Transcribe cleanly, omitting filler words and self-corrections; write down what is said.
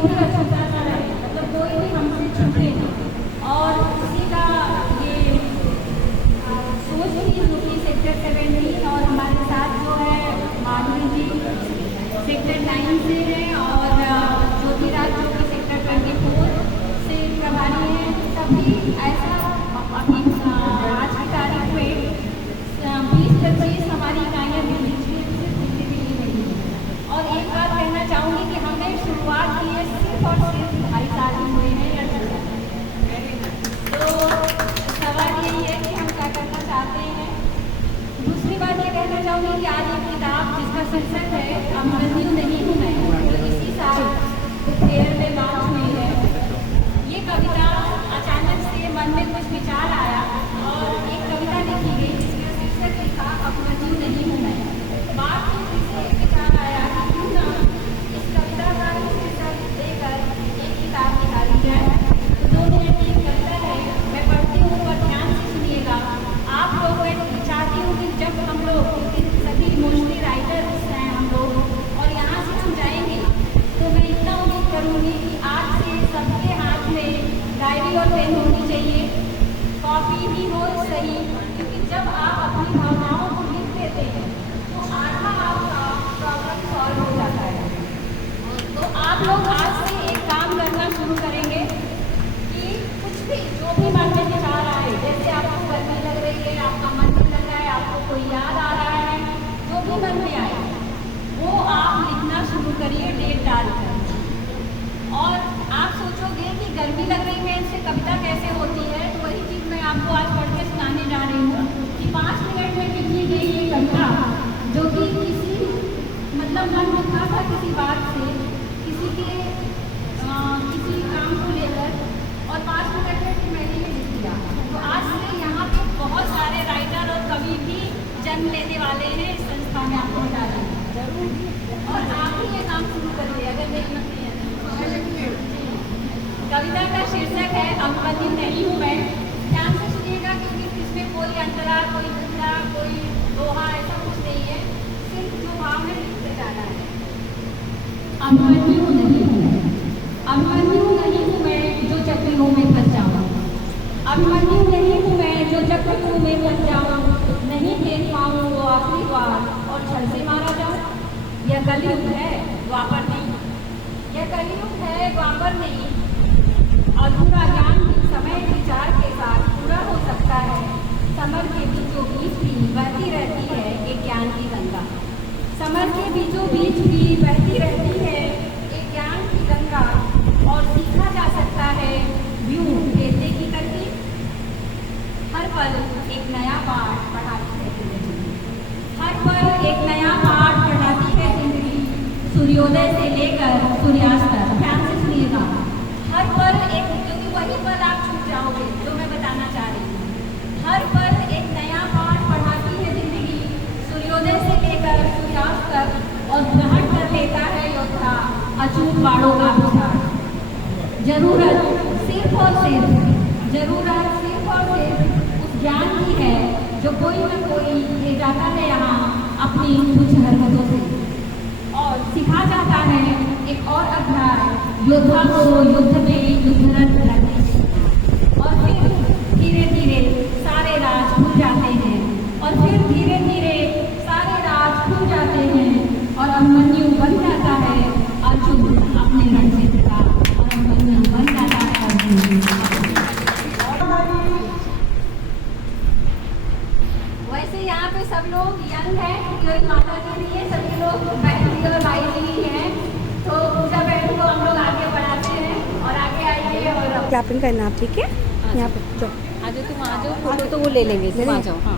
उनका छूटा ना रहे, मतलब कोई भी हमसे छूटे ना। और इसी का ये सोच थी जो कि सेक्टर 17 और हमारे साथ जो है माधुरी जी सेक्टर 9 से है और ज्योतिराज जो कि सेक्टर 24 से प्रभारी हैं। सभी ऐसा अभी आज की तारीख में 20-25 हमारी इकाइयाँ मिली नहीं। और एक बात कहना चाहूँगी कि हमने शुरुआत की है सिर्फ और सिर्फ 2.5 साल ही हुए हैं या तो सवाल यही है कि हम क्या करना चाहते हैं। दूसरी बात ये कहना चाहूँगी कि आज एक किताब जिसका शीर्षक है अभिमन्यु नहीं हूँ मैं, जो इसी साल फेयर में लॉन्च हुई है। ये कविता अचानक से मन में कुछ विचार आया और एक कविता लिखी गई जिसका शीर्षक लिखा अभिमन्यु नहीं हूँ मैं। बात से एक विचार आया कि क्यों ना इस कविता का शीर्षक लेकर एक किताब निकाली जाए। तो 2 मिनट की कविता है, मैं पढ़ती हूँ और ध्यान से सुनिएगा। आप लोग मैं चाहती हूँ कि जब हम लोग सभी मोस्टली राइटर्स हैं हम लोग और यहाँ से हम जाएंगे तो मैं इतना उम्मीद करूँगी कि आज से सबके हाथ में डायरी और पेन होनी चाहिए, कॉपी भी हो सही, क्योंकि जब आप अपनी भावनाओं को लिख देते हैं तो आधा आपका प्रॉब्लम सॉल्व हो जाता है। तो आप लोग आज से एक काम करना शुरू करेंगे कि कुछ भी जो भी मन में विचार आए, जैसे आपको गर्मी लग रही है, आपका मन नहीं लग रहा है, आपको कोई याद आ रहा है, जो भी मन में आए वो आप लिखना शुरू करिए डेट डालकर। और आप सोचोगे कि गर्मी लग रही है इससे कविता कैसे होती है, तो वही चीज़ मैं आपको आज पढ़ के सुनाने जा रही हूँ कि 5 मिनट में लिखी गई ये कविता जो कि किसी मतलब मन दुखा था किसी बात से, किसी के किसी काम को लेकर, और 5 मिनट में फिर मैंने ये लिख दिया। तो आज से यहाँ पे बहुत सारे राइटर और कवि भी जन्म लेने वाले हैं इस संस्था में, आपको बता रही हूँ जरूर। और आप ही ये काम शुरू करिए अगर मेरी मत नहीं है। कविता का शीर्षक है अभिमन्यु नहीं हूँ मैं। ध्यान से सुनिएगा क्योंकि इसमें कोई अंतरा, कोई दूसरा, कोई दोहा ऐसा कुछ नहीं है, सिर्फ जो भाव में लिखते जाना है। अभिमन्यु नहीं हूँ मैं, अभिमन्यु नहीं हूँ मैं जो चक्रियों में फंस जाऊँ, अभिमन्यु नहीं हूँ मैं जो चक्रियों में फंस जाऊँ, नहीं देख पाऊँ वो आखिरी द्वार और छल से मारा जाऊँ। यह कलयुग है द्वापर नहीं, यह कलयुग है द्वापर नहीं। अधूरा ज्ञान भी समय विचार के साथ पूरा हो सकता है। समर के बीचों बीच भी बहती रहती है एक ज्ञान की गंगा, समर के बीचों बीच भी बहती रहती है एक ज्ञान की गंगा। और सीखा जा सकता है यूं देते की तरकीब, हर पल एक नया पाठ पढ़ाती है जिंदगी, हर पल एक नया पाठ पढ़ाती है जिंदगी, सूर्योदय से लेकर सूर्यास्त तक। ध्यान से सुनिएगा, हर पल एक, क्योंकि वही पल आप छूट जाओगे जो मैं बताना चाह रही हूँ। हर पल एक नया पाठ पढ़ाती है जिंदगी, सूर्योदय से लेकर सूर्यास्त तक। और ग्रहण कर लेता है योद्धा अचूक बाड़ों का विचार। जरूरत सिर्फ और सिर्फ, जरूरत सिर्फ और सिर्फ उस ज्ञान की है जो कोई न कोई ले जाता है यहाँ अपनी कुछ हरकतों से। और सिखा जाता है एक और अध्याय योद्धा को युद्ध में युद्धरत रहने से। और फिर धीरे धीरे सारे राज खुल जाते हैं, और फिर धीरे धीरे सारे राज खुल जाते हैं और अभिमन्यु बन जाता है अर्जुन अपने रणक्षेत्र का, और अभिमन्यु बन जाता है अर्जुन। वैसे यहाँ पे सब लोग यंग हैं, क्योंकि माता जी नहीं है, सभी लोग बहन जी और भाई जी ही हैं। तो पूजा बहन को हम लोग आगे बढ़ाते हैं और आगे आइए और क्लैपिंग करना आप, ठीक है? यहाँ पे जाओ, आ जाओ, तुम आ जाओ, फोटो तो वो ले लेंगे, तुम आ जाओ। हाँ